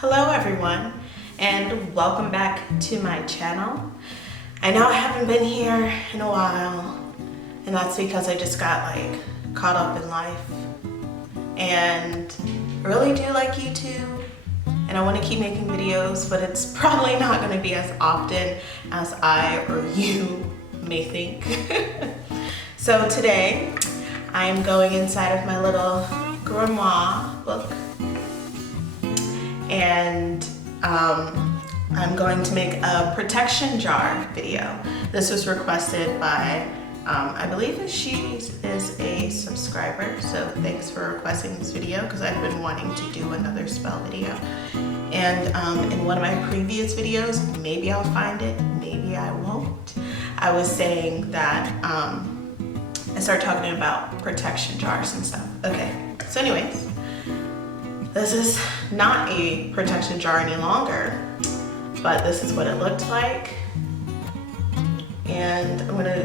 Hello everyone, and welcome back to my channel. I know I haven't been here in a while, and that's because I just got caught up in life. And I really do like YouTube, and I want to keep making videos, but it's probably not going to be as often as I or you may think. So today, I'm going inside of my little grimoire book, and I'm going to make a protection jar video. This was requested by, I believe she is a subscriber, so thanks for requesting this video because I've been wanting to do another spell video. And in one of my previous videos, maybe I'll find it, maybe I won't, I was saying that I started talking about protection jars and stuff. Okay, so anyways, this is not a protection jar any longer, but this is what it looked like. And I'm gonna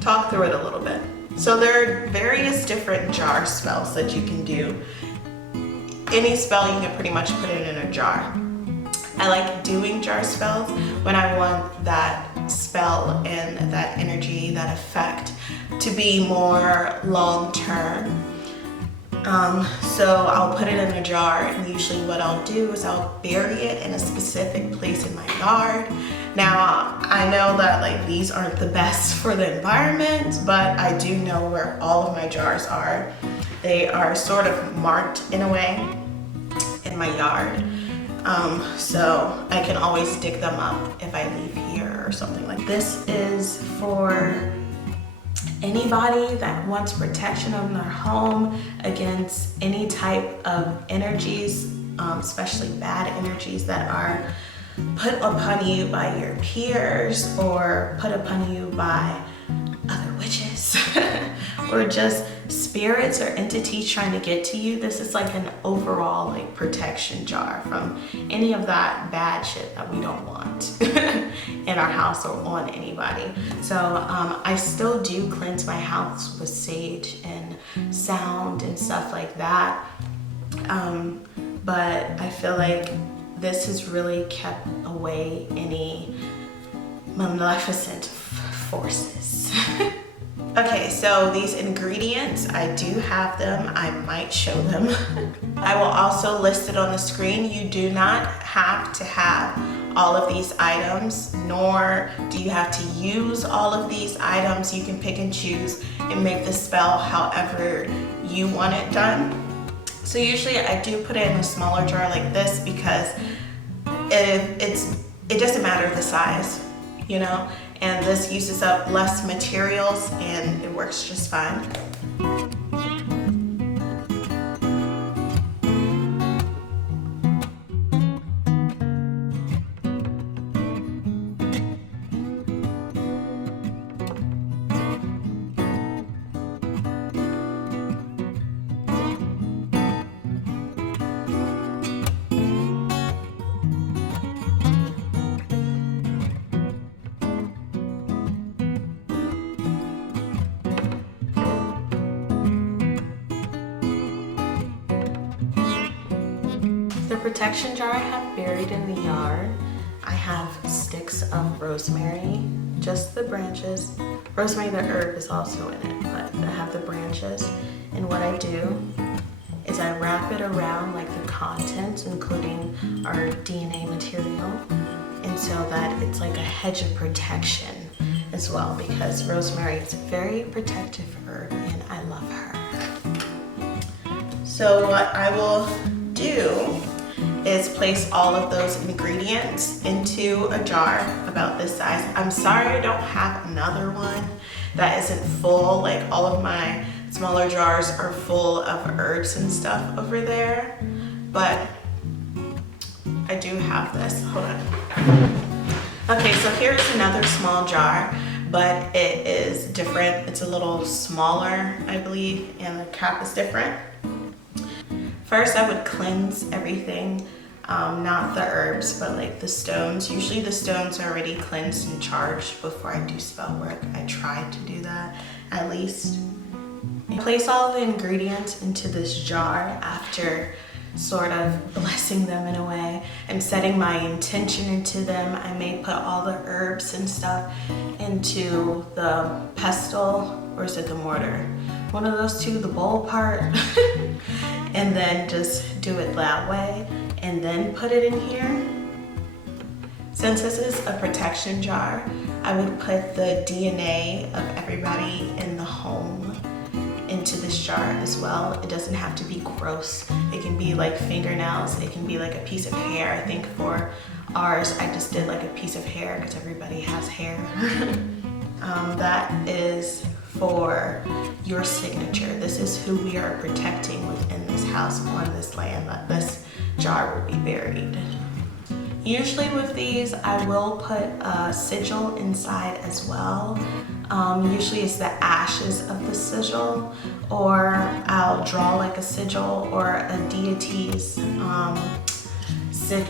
talk through it a little bit. So there are various different jar spells that you can do. Any spell you can pretty much put it in a jar. I like doing jar spells when I want that spell and that energy, that effect to be more long-term. So I'll put it in a jar, and usually what I'll do is I'll bury it in a specific place in my yard. Now, I know that these aren't the best for the environment, but I do know where all of my jars are. They are sort of marked in a way in my yard. So I can always dig them up if I leave here or something like this. Is for anybody that wants protection of their home against any type of energies, especially bad energies that are put upon you by your peers or put upon you by other witches or just spirits or entities trying to get to you. This is like an overall protection jar from any of that bad shit that we don't want in our house or on anybody. So I still do cleanse my house with sage and sound and stuff like that, but I feel like this has really kept away any maleficent forces. Okay, so these ingredients, I do have them. I might show them. I will also list it on the screen. You do not have to have all of these items, nor do you have to use all of these items. You can pick and choose and make the spell however you want it done. So usually I do put it in a smaller jar like this because it doesn't matter the size, you know? And this uses up less materials and it works just fine. The protection jar I have buried in the yard, I have sticks of rosemary, just the branches. Rosemary, the herb, is also in it, but I have the branches. And what I do is I wrap it around the contents, including our DNA material, and so that it's like a hedge of protection as well, because rosemary is a very protective herb and I love her. So what I will do is place all of those ingredients into a jar about this size. I'm sorry I don't have another one that isn't full. All of my smaller jars are full of herbs and stuff over there, but I do have this. Hold on. Okay, so here's another small jar, but it is different. It's a little smaller, I believe, and the cap is different. First, I would cleanse everything, not the herbs, but the stones. Usually the stones are already cleansed and charged before I do spell work. I try to do that, at least. Place all the ingredients into this jar after sort of blessing them in a way. I'm setting my intention into them. I may put all the herbs and stuff into the pestle, or is it the mortar? One of those two, the bowl part. And then just do it that way and then put it in here. Since this is a protection jar, I would put the DNA of everybody in the home into this jar as well. It doesn't have to be gross. It can be like fingernails. It can be like a piece of hair. I think for ours, I just did like a piece of hair because everybody has hair. That is for your signature. This is who we are protecting within this house, on this land, that this jar will be buried. Usually with these, I will put a sigil inside as well. Usually it's the ashes of the sigil, or I'll draw like a sigil or a deity's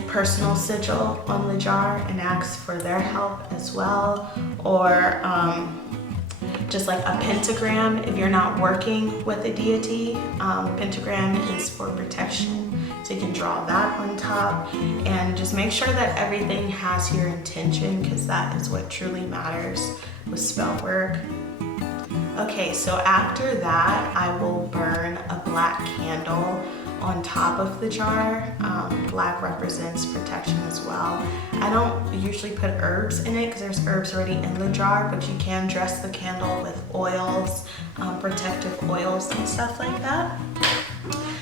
personal sigil on the jar and ask for their help as well, or just like a pentagram if you're not working with a deity. Pentagram is for protection. So you can draw that on top and just make sure that everything has your intention, because that is what truly matters with spell work. Okay, so after that, I will burn a black candle on top of the jar. Black represents protection as well. I don't usually put herbs in it because there's herbs already in the jar, but you can dress the candle with oils, protective oils and stuff like that.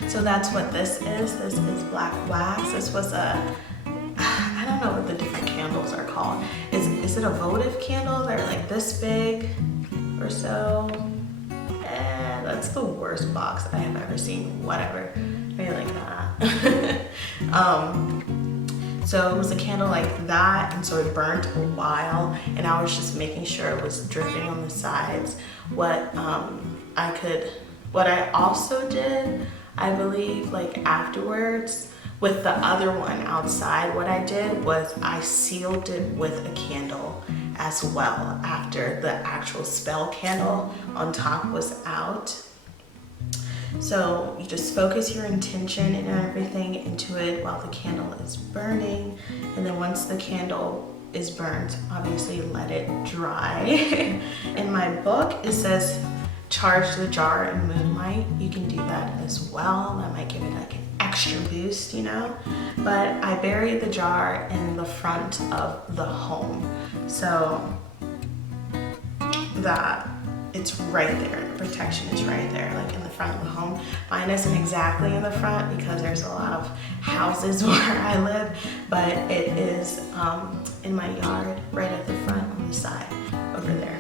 So that's what this is. This is black wax. This was a, I don't know what the different candles are called. Is it a votive candle? They're like this big or so. That's the worst box I have ever seen. Whatever. Maybe like that. So it was a candle like that, and so it burnt a while, and I was just making sure it was dripping on the sides. What I also did, I believe, like afterwards, with the other one outside, what I did was I sealed it with a candle as well after the actual spell candle on top was out. So you just focus your intention and everything into it while the candle is burning, and then once the candle is burnt, obviously let it dry. In my book, it says charge the jar in moonlight. You can do that as well. That might give it like an extra boost, you know? But I buried the jar in the front of the home, so that it's right there. The protection is right there, like in the front of the home. Mine isn't exactly in the front because there's a lot of houses where I live, but it is in my yard, right at the front on the side over there.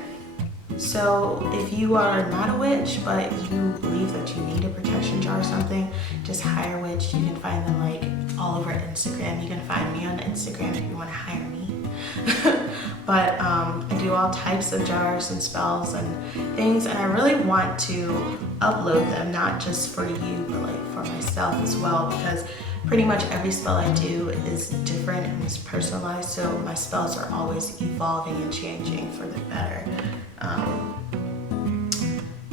So if you are not a witch, but you believe that you need a protection jar or something, just hire a witch. You can find them like all over Instagram. You can find me on Instagram if you want to hire me. But I do all types of jars and spells and things, and I really want to upload them, not just for you, but like for myself as well, because pretty much every spell I do is different and is personalized, so my spells are always evolving and changing for the better.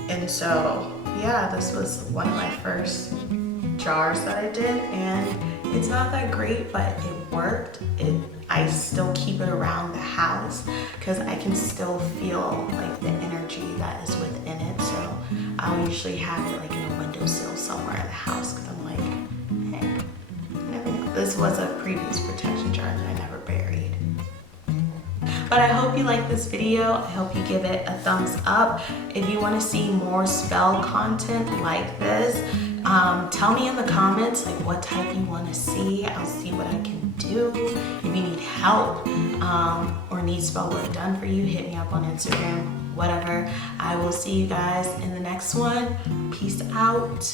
And so, yeah, this was one of my first jars that I did, and it's not that great, but it worked. I still keep it around the house because I can still feel like the energy that is within it. So I'll usually have it like in a windowsill somewhere in the house because I'm like, hey, you never know. This was a previous protection jar that I never buried. But I hope you like this video. I hope you give it a thumbs up. If you want to see more spell content like this, tell me in the comments like what type you want to see. I'll see what I can do. If you need help or need spell work done for you, hit me up on Instagram, whatever. I will see you guys in the next one. Peace out.